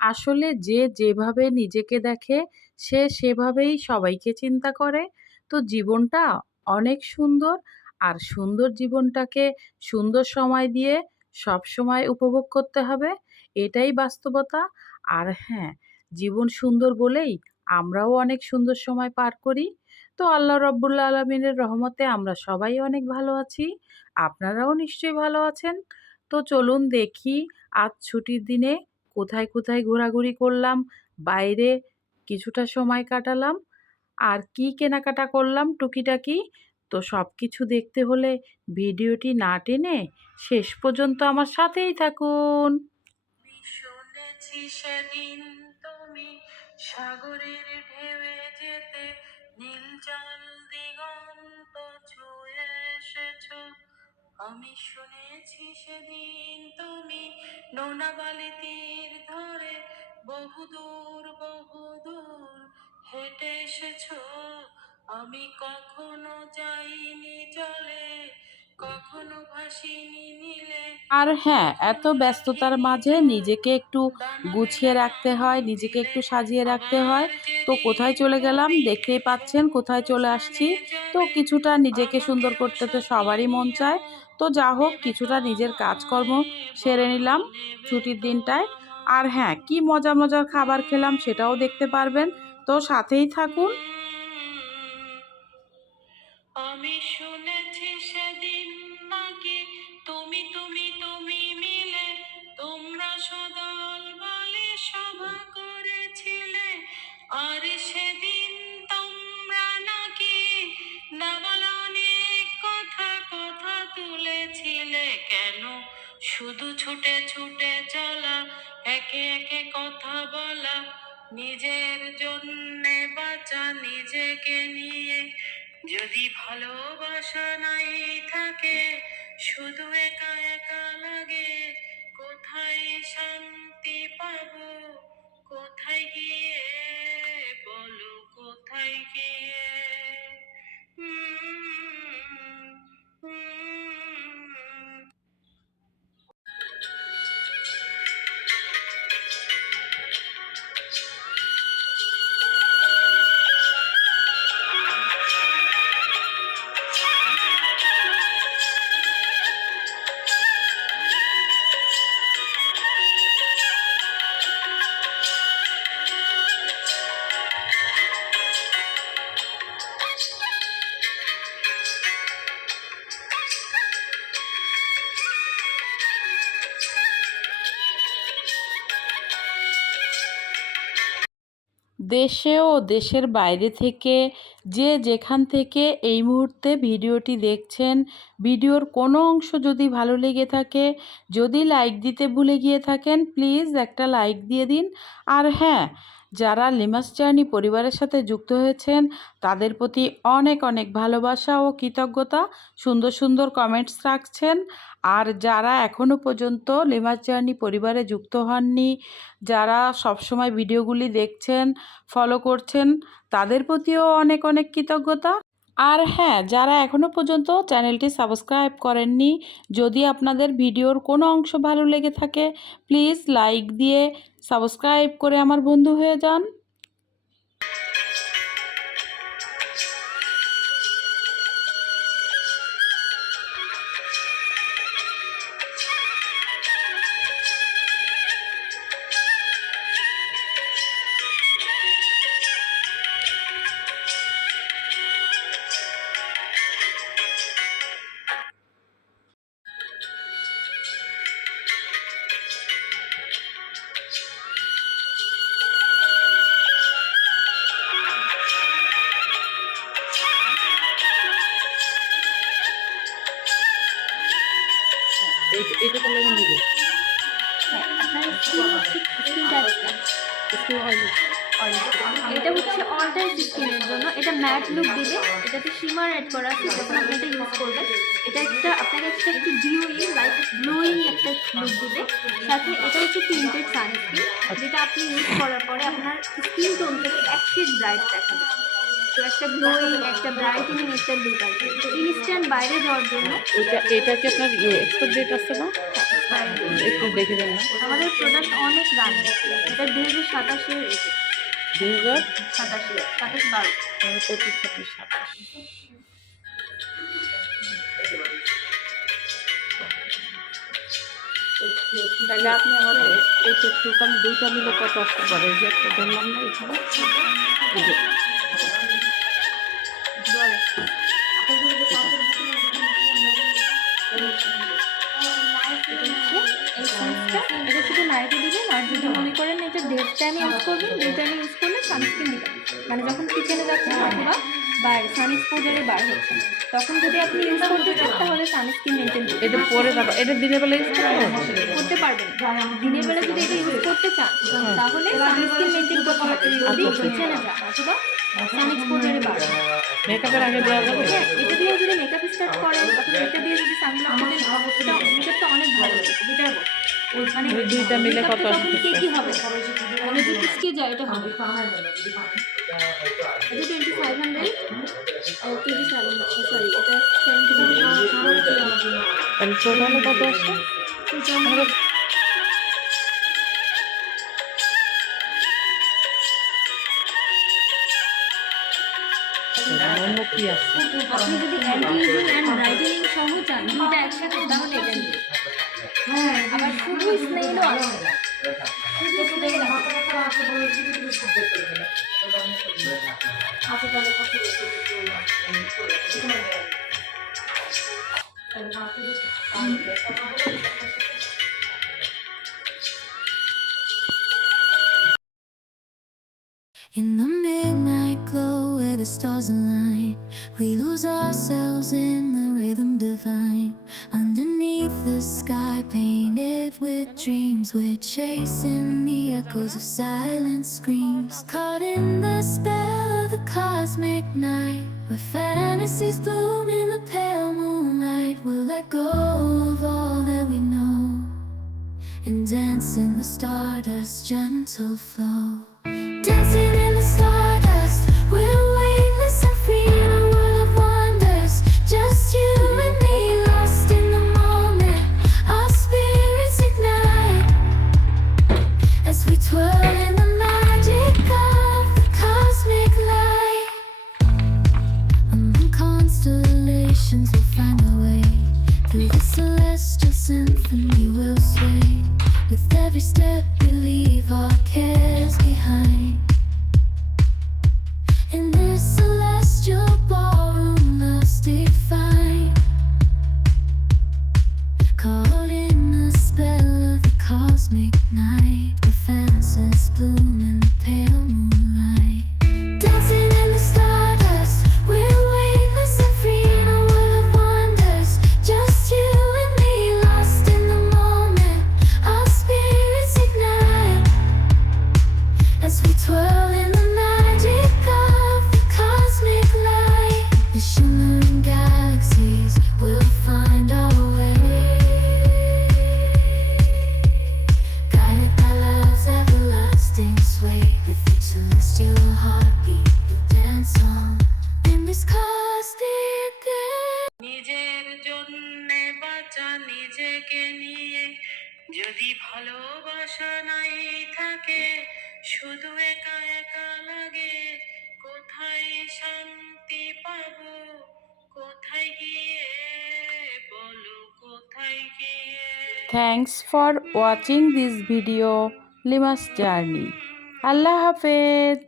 আসলে যে যেভাবে নিজেকে দেখে সে সেভাবেই সবাইকে চিন্তা করে। তো জীবনটা অনেক সুন্দর। আর সুন্দর জীবনটাকে সুন্দর সময় দিয়ে সবসময় উপভোগ করতে হবে। এটাই বাস্তবতা। আর হ্যাঁ, জীবন সুন্দর বলেই আমরাও অনেক সুন্দর সময় পার করি। তো আল্লাহ রব্বুল আলামিনের রহমতে আমরা সবাই অনেক ভালো আছি। আপনারাও নিশ্চয়ই ভালো আছেন। তো চলুন দেখি আজ ছুটির দিনে কোথায় কোথায় ঘোরাঘুরি করলাম, বাইরে কিছুটা সময় কাটালাম, আর কি কেনাকাটা করলাম টুকিটাকি। তো সবকিছু দেখতে হলে ভিডিওটি না টেনে শেষ পর্যন্ত আমার সাথেই থাকুন। আমি শুনেছি সেদিন তুমি সাগরের ঢেউয়ে যেতে নীল জল দিগন্ত ছুঁয়ে এসেছো। আমি শুনেছি সেদিন তুমি নোনাবালি তীর ধরে বহুদূর বহুদূর হেঁটে এসেছো। আমি কখনো যাইনি জলে, কখনো ভাসিনি নীলে। আর হ্যাঁ, এত ব্যস্ততার মাঝে নিজেকে একটু গুছিয়ে রাখতে হয়, নিজেকে একটু সাজিয়ে রাখতে হয়। তো কোথায় চলে গেলাম দেখতেই পাচ্ছেন, কোথায় চলে আসছি। তো কিছুটা নিজেকে সুন্দর করতে তো সবারই মন চায়। তো যা হোক কিছুটা নিজের কাজকর্ম সেরে নিলাম ছুটির দিনটায়। আর হ্যাঁ, কি মজার মজার খাবার খেলাম সেটাও দেখতে পারবেন। তো সাথেই থাকুন। আমি শুনেছি সেদিন নাকি তুমি মিলে তোমরা সদল বলে সভা করেছিলে। আর সেদিন তোমরা নাকি না বলা অনেক কথা কথা তুলেছিলে। কেন শুধু ছুটে ছুটে চলা, একে একে কথা বলা, নিজের জন্যে বাঁচা, নিজেকে নিয়ে। যদি ভালোবাসা নাই থাকে, শুধু একা একা লাগে, কোথায় শান্তি পাবো, কোথায় গিয়ে, বলো কোথায় গিয়ে। উম, উম, দেশে ও দেশের বাইরে থেকে যে যেখান থেকে এই মুহূর্তে ভিডিওটি দেখছেন, ভিডিওর কোনো অংশ যদি ভালো লেগে থাকে, যদি লাইক দিতে ভুলে গিয়ে থাকেন, প্লিজ একটা লাইক দিয়ে দিন। আর হ্যাঁ, যারা লিমাস জার্নি পরিবারের সাথে যুক্ত হয়েছেন তাদের প্রতি অনেক অনেক ভালোবাসা ও কৃতজ্ঞতা। সুন্দর সুন্দর কমেন্টস রাখছেন। আর যারা এখনও পর্যন্ত লিমাস জার্নি পরিবারে যুক্ত হননি, যারা সবসময় ভিডিওগুলি দেখছেন, ফলো করছেন, তাদের প্রতিও অনেক অনেক কৃতজ্ঞতা। আর হ্যাঁ, যারা এখনও পর্যন্ত চ্যানেলটি সাবস্ক্রাইব করেননি, যদি আপনাদের ভিডিওর কোনো অংশ ভালো লেগে থাকে, প্লিজ লাইক দিয়ে সাবস্ক্রাইব করে আমার বন্ধু হয়ে যান। এটা করলে দিবে। হ্যাঁ, আপনার স্কিন হচ্ছে স্কিন টাইপটা এটা হচ্ছে অল টাইপ স্কিনের জন্য। এটা ম্যাট লুক দিবে, এটাতে শিমার অ্যাড করা আছে। যখন আপনি এটা ইউজ করবেন, এটা আপনাকে একটু গ্লুইং লাইক গ্লোয়িং একটা লুক দিবে। সাথে এটা হচ্ছে টিন্টেড সানস্ক্রিন, যেটা আপনি ইউজ করার পরে আপনার স্কিন টোন থেকে এক শেড ব্রাইট দেখাবে। তো একটা গ্লোয়িং, একটা ব্রাইটেনিং একটা লুক আসবে। তো ইনস্ট্যান্ট বাইরে যাওয়ার জন্য এটা কি আপনার এক্সপায়ার ডেট আছে না? হ্যাঁ, একটু দেখে দেন না। আমাদের প্রোডাক্ট অনেক রানিং, এটা 2027-এর 2027, 27-12 25, 26, 27। তাহলে আপনি আমাদের এইটা টোটাল দুইটা মিলে কত আসতে পারে? এই যে একটা ধরলাম না এখানে, এই যে এই সানস্ক্রিনটা, এটা শুধু নাইটে দিবেন। আর যদি মনে করেন এটা ডে টাইমে ইউজ করবেন, ডে টাইমে ইউজ করলে সানস্ক্রিন দিবেন। মানে যখন কিচেনে যাচ্ছেন অথবা সান এক্সপোজারে বার হচ্ছেন, তখন যদি আপনি ইউজ করতে চান তাহলে সানস্ক্রিন মেনটেন এটা পরে তারপর এটা দিনের বেলা ইউজ করবো। করতে পারবেন। দিনের বেলা যদি এটা ইউজ করতে চান তাহলে সানস্ক্রিন মেনটেন করতে হবে যদি কিচেনে যান অথবা সান এক্সপোজারে বার হন। মেকআপের আগে দেওয়া যাবে? হ্যাঁ, এটা দিয়ে যদি মেকআপ স্টার্ট করেন অথবা এটা দিয়ে যদি সানগ্লাস দেন, এটা মেকআপটা অনেক ভালো হবে। বেটার হবে। মানে দুইটা মিলে কত তখন আসবে? কে কি হবে? মানে যদি স্কে যায় এটা হবে। এটা 2500 27, সরি এটা 70। তাহলে টোটালে কত আসছে? অন্য কি আছে? আপনি যদি অ্যান্টি এজিং অ্যান্ড ব্রাইটেনিং সহ চান দুইটা একসাথে তাহলে এটা নিন। আবার শুধু স্নেইলও আছে। শুধু snail In the midnight glow where the stars align, we lose ourselves in the rhythm divine. Underneath the sky painted with dreams, we're chasing the echoes of silent screams. Caught in the spell of the cosmic night, where fantasies bloom in the pale moonlight. We'll let go of all that we know and dance in the stardust's gentle flow. Dancing in the stardust, we're weightless and free in a world of wonders. Just you and me, lost in the moment. Our spirits ignite as we twirl in the magic of the cosmic light. Among constellations, we'll find our way. Through the celestial symphony, we'll sway. With every step, we leave our cares behind. In this celestial ballroom, love's defined. Caught in the spell of the cosmic night, where fantasies bloom in the pale moonlight. Dancing in the stardust, we're weightless and free in a world of wonders. Just you and me, lost in the moment. Our spirits ignite as we twirl in the magic of the cosmic light. The shimmering galaxies will find our way, guided by love's everlasting sway. With each celestial heartbeat, we dance on in this cosmic day. নিজের জন্যে বাঁচা নিজেকে নিয়ে, যদি ভালোবাসা নাই থাকে, শুধু একা একা লাগে, কোথায় শান্তি পাবো, কোথায় গিয়ে বলো, কোথায় গিয়ে। Thanks for watching this video, Lima's Journey. আল্লাহ হাফেজ।